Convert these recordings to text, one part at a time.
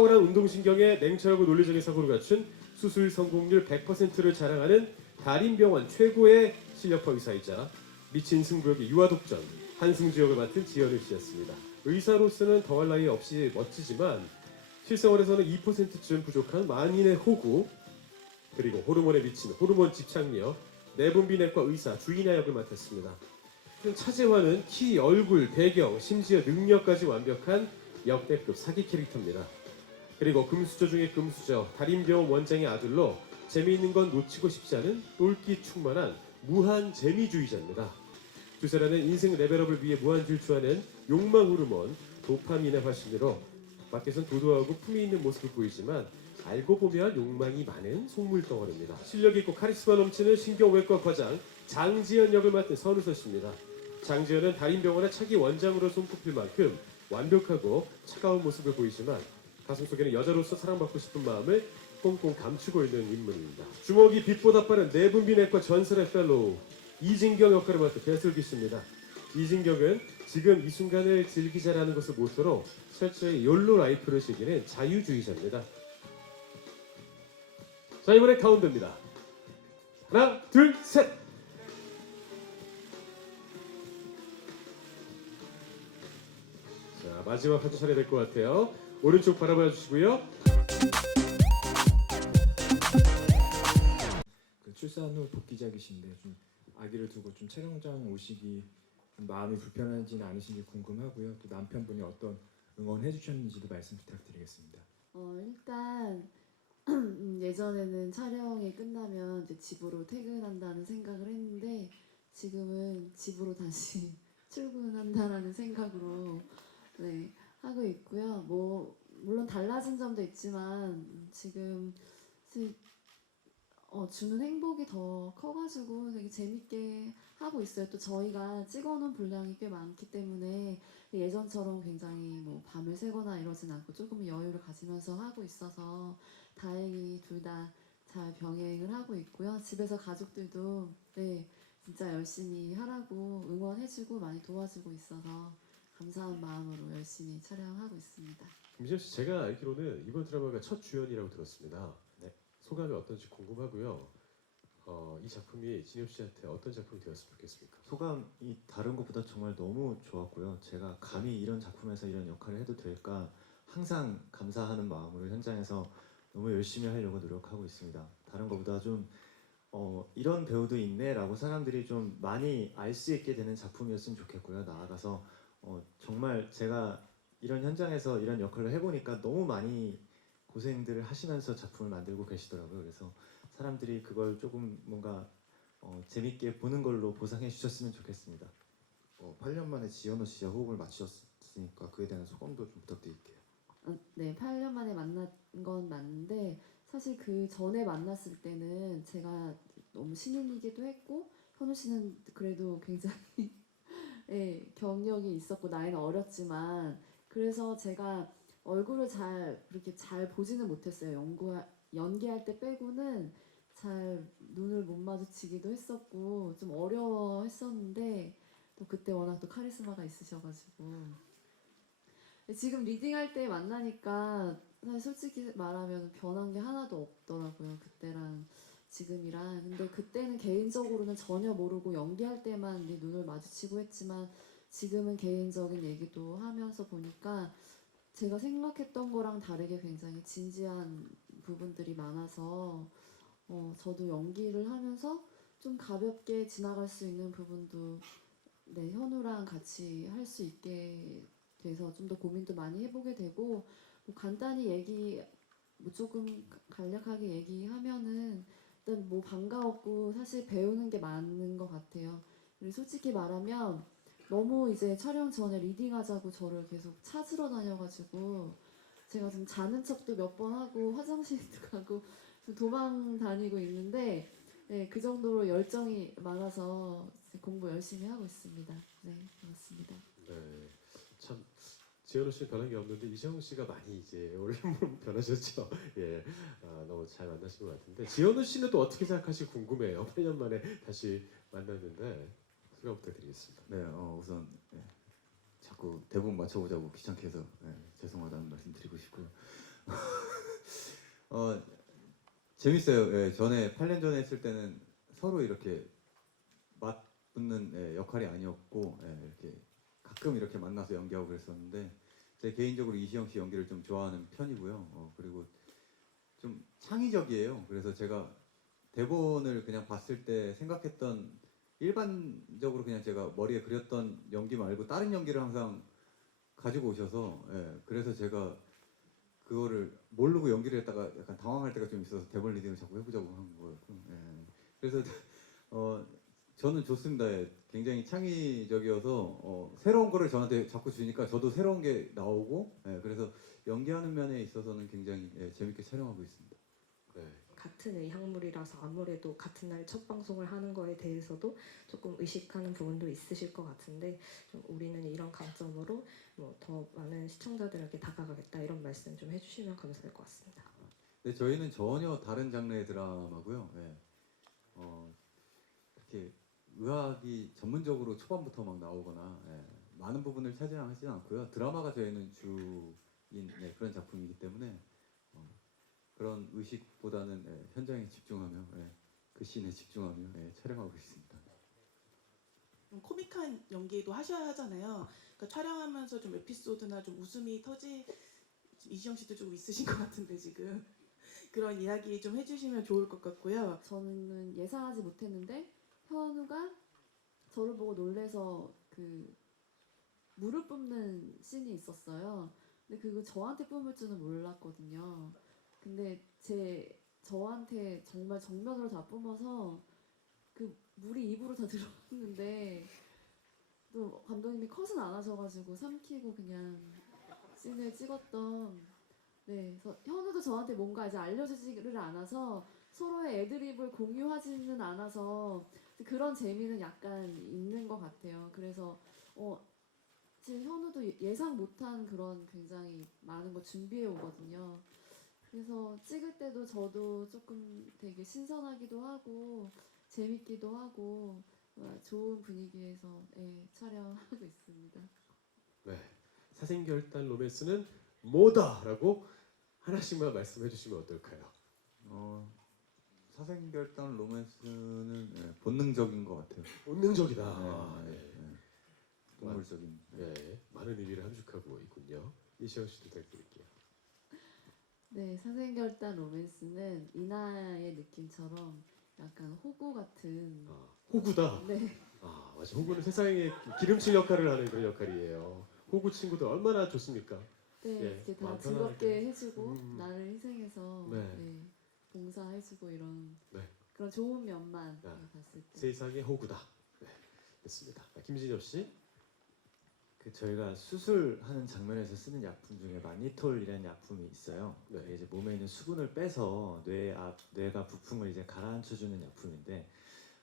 탁월한 운동신경에 냉철하고 논리적인 사고를 갖춘 수술 성공률 100%를 자랑하는 달인병원 최고의 실력파 의사이자 미친 승부욕의 유아독전 한승주 역을 맡은 지현우 씨였습니다. 의사로서는 더할 나위 없이 멋지지만 실생활에서는 2%쯤 부족한 만인의 호구 그리고 호르몬에 미친 호르몬 집착력 내분비내과 의사 주인아 역을 맡았습니다. 차재환은 키, 얼굴, 배경, 심지어 능력까지 완벽한 역대급 사기 캐릭터입니다. 그리고 금수저 중에 금수저 달인병원 원장의 아들로 재미있는 건 놓치고 싶지 않은 똘끼 충만한 무한 재미주의자입니다. 주세라는 인생 레벨업을 위해 무한 질주하는 욕망 호르몬 도파민의 화신으로 밖에선 도도하고 품위 있는 모습을 보이지만 알고 보면 욕망이 많은 속물 덩어리입니다. 실력 있고 카리스마 넘치는 신경외과 과장 장지연 역을 맡은 선우서 씨입니다. 장지연은 달인병원의 차기 원장으로 손꼽힐 만큼 완벽하고 차가운 모습을 보이지만 가슴속에는 여자로서 사랑받고 싶은 마음을 꽁꽁 감추고 있는 인물입니다. 주먹이 빛보다 빠른 내분비내과 전설의 펠로우 이진경 역할을 맡은 배슬기 씨입니다. 이진경은 지금 이 순간을 즐기자라는 것을 모토로 철저히 욜로 라이프를 즐기는 자유주의자입니다. 자 이번에 가운데입니다. 하나, 둘, 셋. 자 마지막 한두 차례 될 것 같아요. 오른쪽 바라봐 주시고요. 그 출산 후 복귀작이신데 좀 아기를 두고 좀 촬영장 오시기 좀 마음이 불편하지는 않으신지 궁금하고요. 또 남편분이 어떤 응원해 주셨는지도 말씀 부탁드리겠습니다. 어, 일단 음, 예전에는 촬영이 끝나면 이제 집으로 퇴근한다는 생각을 했는데 지금은 집으로 다시 출근한다라는 생각으로 네, 하고 있고요. 뭐 물론 달라진 점도 있지만 음, 지금 스- 어, 주는 행복이 더 커가지고 되게 재밌게 하고 있어요. 또 저희가 찍어놓은 분량이 꽤 많기 때문에 예전처럼 굉장히 뭐 밤을 새거나 이러진 않고 조금 여유를 가지면서 하고 있어서 다행히 둘 다 잘 병행을 하고 있고요. 집에서 가족들도 네 진짜 열심히 하라고 응원해주고 많이 도와주고 있어서 감사한 마음으로 열심히 촬영하고 있습니다. 김지현 씨 제가 알기로는 이번 드라마가 첫 주연이라고 들었습니다. 네. 소감이 어떤지 궁금하고요. 어, 이 작품이 진엽 씨한테 어떤 작품이 되었으면 좋겠습니까? 소감이 다른 것보다 정말 너무 좋았고요. 제가 감히 이런 작품에서 이런 역할을 해도 될까 항상 감사하는 마음으로 현장에서 너무 열심히 하려고 노력하고 있습니다. 다른 것보다 좀 어, 이런 배우도 있네라고 사람들이 좀 많이 알 수 있게 되는 작품이었으면 좋겠고요. 나아가서 어, 정말 제가 이런 현장에서 이런 역할을 해보니까 너무 많이 고생들을 하시면서 작품을 만들고 계시더라고요. 그래서 사람들이 그걸 조금 뭔가 어, 재밌게 보는 걸로 보상해 주셨으면 좋겠습니다. 어, 8년 만에 지현우 씨와 호흡을 맞추셨으니까 그에 대한 소감도 좀 부탁드릴게요. 어, 네, 8년 만에 만난 건 맞는데 사실 그 전에 만났을 때는 제가 너무 신인이기도 했고 현우 씨는 그래도 굉장히 예, 경력이 있었고 나이는 어렸지만 그래서 제가 얼굴을 잘 그렇게 잘 보지는 못했어요. 연구 연기할 때 빼고는 잘 눈을 못 마주치기도 했었고 좀 어려워했었는데 또 그때 워낙 또 카리스마가 있으셔가지고 지금 리딩할 때 만나니까 사실 솔직히 말하면 변한 게 하나도 없더라고요. 그때랑 지금이랑. 근데 그때는 개인적으로는 전혀 모르고 연기할 때만 네 눈을 마주치고 했지만 지금은 개인적인 얘기도 하면서 보니까 제가 생각했던 거랑 다르게 굉장히 진지한 부분들이 많아서 어, 저도 연기를 하면서 좀 가볍게 지나갈 수 있는 부분도 네, 현우랑 같이 할 수 있게 돼서 좀 더 고민도 많이 해보게 되고 뭐 간단히 얘기 뭐 조금 가- 간략하게 얘기하면은 일단 뭐 반가웠고 사실 배우는 게 많은 것 같아요. 그리고 솔직히 말하면 너무 이제 촬영 전에 리딩하자고 저를 계속 찾으러 다녀가지고 제가 좀 자는 척도 몇 번 하고 화장실도 가고 좀 도망 다니고 있는데 네, 그 정도로 열정이 많아서 공부 열심히 하고 있습니다. 네, 고맙습니다. 네, 참 지현우 씨는 변한 게 없는데 이재용 씨가 많이 이제 원래 변하셨죠. 예, 아, 너무 잘 만나신 것 같은데 지현우 씨는 또 어떻게 생각하실지 궁금해요. 8년 만에 다시 만났는데 소감 부탁드리겠습니다. 네, 어, 우선 네, 자꾸 대본 맞춰보자고 귀찮게 해서 네, 죄송하다는 말씀 드리고 싶고요. 어 재밌어요. 예, 전에 8년 전에 했을 때는 서로 이렇게 맞붙는 예, 역할이 아니었고 예, 이렇게 가끔 이렇게 만나서 연기하고 그랬었는데 제 개인적으로 이시영 씨 연기를 좀 좋아하는 편이고요. 어, 그리고 좀 창의적이에요. 그래서 제가 대본을 그냥 봤을 때 생각했던 일반적으로 그냥 제가 머리에 그렸던 연기 말고 다른 연기를 항상 가지고 오셔서 예, 그래서 제가 그거를 모르고 연기를 했다가 약간 당황할 때가 좀 있어서 대본 리딩을 자꾸 해보자고 한 거였고 예. 그래서 어 저는 좋습니다. 예. 굉장히 창의적이어서 어, 새로운 거를 저한테 자꾸 주니까 저도 새로운 게 나오고 예, 그래서 연기하는 면에 있어서는 굉장히 예, 재밌게 촬영하고 있습니다. 네. 같은 의향물이라서 아무래도 같은 날 첫 방송을 하는 거에 대해서도 조금 의식하는 부분도 있으실 것 같은데 좀 우리는 이런 관점으로 뭐 더 많은 시청자들에게 다가가겠다 이런 말씀 좀 해주시면 감사할 것 같습니다. 근데 저희는 전혀 다른 장르의 드라마고요. 예. 어, 그렇게 의학이 전문적으로 초반부터 막 나오거나 예, 많은 부분을 차지하지 않고요. 드라마가 저희는 주인 예, 그런 작품이기 때문에 어, 그런 의식보다는 예, 현장에 집중하며 예, 그 씬에 집중하며 예, 촬영하고 있습니다. 좀 코믹한 연기도 하셔야 하잖아요. 그러니까 촬영하면서 좀 에피소드나 좀 웃음이 터지 이시영 씨도 조금 있으신 것 같은데 지금 그런 이야기 좀 해주시면 좋을 것 같고요. 저는 예상하지 못했는데 현우가 저를 보고 놀래서 그 물을 뿜는 씬이 있었어요. 근데 그거 저한테 뿜을 줄은 몰랐거든요. 근데 제 저한테 정말 정면으로 다 뿜어서 그 물이 입으로 다 들어갔는데 또 감독님이 컷은 안 하셔가지고 삼키고 그냥 씬을 찍었던 네, 그래서 현우도 저한테 뭔가 이제 알려주지를 않아서 서로의 애드립을 공유하지는 않아서 그런 재미는 약간 있는 것 같아요. 그래서 어 지금 현우도 예- 예상 못한 그런 굉장히 많은 거 준비해 오거든요. 그래서 찍을 때도 저도 조금 되게 신선하기도 하고 재밌기도 하고 어, 좋은 분위기에서 예, 촬영하고 있습니다. 네. 사생결단 로맨스는 뭐다라고 하나씩만 말씀해 주시면 어떨까요? 어, 사생결단 로맨스는 예, 본능적인 것 같아요. 본능적이다. 네, 아, 네, 네. 네. 동물적인. 네, 많은 의미를 함축하고 있군요. 이시영 씨도 부탁드릴게요. 네, 사생결단 로맨스는 이나의 느낌처럼 약간 호구 같은 아, 호구다. 네, 아, 맞아. 호구는 세상에 기름칠 역할을 하는 그런 역할이에요. 호구 친구들 얼마나 좋습니까? 네, 예, 이렇게 다 마음 즐겁게 편안하게. 해주고 음. 나를 희생해서 네. 네, 봉사해주고 이런 네. 그런 좋은 면만 아, 네, 봤을 때 세상의 호구다. 네, 됐습니다. 아, 김진엽 씨. 그 저희가 수술하는 장면에서 쓰는 약품 중에 마니톨이라는 약품이 있어요. 네. 이게 이제 몸에 있는 수분을 빼서 뇌 앞, 뇌가 부품을 이제 가라앉혀주는 약품인데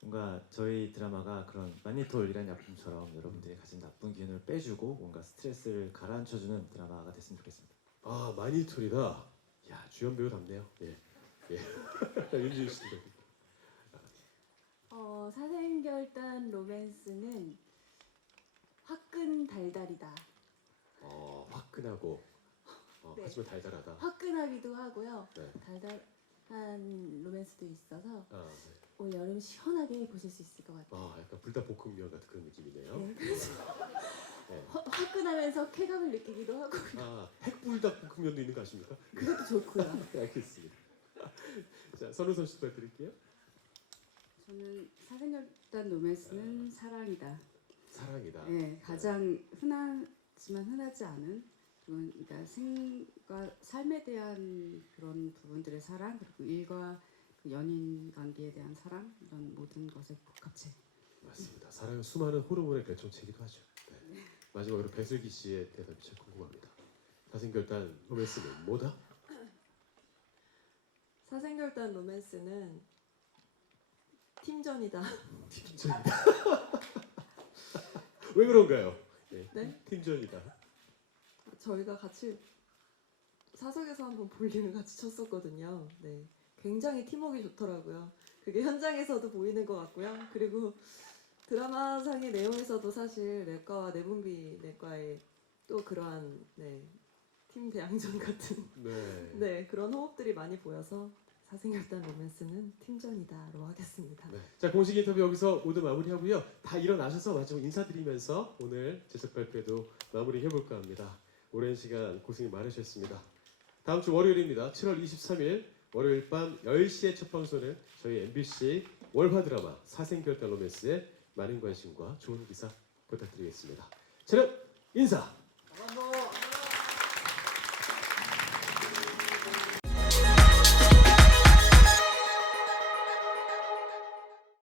뭔가 저희 드라마가 그런 마니톨이라는 약품처럼 여러분들이 가진 나쁜 기운을 빼주고 뭔가 스트레스를 가라앉혀주는 드라마가 됐으면 좋겠습니다. 아, 마니톨이다. 야, 주연 배우 답네요. 예. 예. 윤진 씨도. 어, 사생결단 로맨스는 달달이다. 어, 화끈하고 어, 네. 하지만 달달하다. 화끈하기도 하고요. 네. 달달한 로맨스도 있어서 아, 네. 올 여름 시원하게 보실 수 있을 것 같아요. 아, 약간 불닭볶음면 같은 그런 느낌이네요. 네, 그래서 네. 화, 화끈하면서 쾌감을 느끼기도 하고 아, 핵불닭볶음면도 있는 거 아십니까? 그것도 좋고요. 네, 알겠습니다. 자, 선우선 씨 부탁드릴게요. 저는 사생결단 로맨스는 사랑이다. 사랑이다. 네, 가장 흔하지만 흔하지 않은 그런 그러니까 생과 삶에 대한 그런 부분들의 사랑 그리고 일과 그 연인 관계에 대한 사랑 이런 모든 것의 복합체. 맞습니다. 사랑은 수많은 호르몬의 결정체이기도 하죠. 네. 마지막으로 배슬기 씨의 대답이 참 궁금합니다. 사생결단 로맨스는 뭐다? 사생결단 로맨스는 팀전이다. 팀전이다. 왜 그런가요? 예, 네? 팀전이다. 저희가 같이 사석에서 한번 볼링을 같이 쳤었거든요. 네. 굉장히 팀워크가 좋더라고요. 그게 현장에서도 보이는 것 같고요. 그리고 드라마상의 내용에서도 사실 내과와 내분비 내과의 또 그러한 네, 팀 대항전 같은 네. 네 그런 호흡들이 많이 보여서 사생결단 로맨스는 팀전이다로 하겠습니다. 네. 자 공식 인터뷰 여기서 모두 마무리하고요. 다 일어나셔서 마지막 인사드리면서 오늘 제작 발표도 마무리해 볼까 합니다. 오랜 시간 고생이 많으셨습니다. 다음 주 월요일입니다. 7월 23일 월요일 밤 10시에 첫 방송은 저희 MBC 월화 드라마 사생결단 로맨스에 많은 관심과 좋은 기사 부탁드리겠습니다. 촬영 인사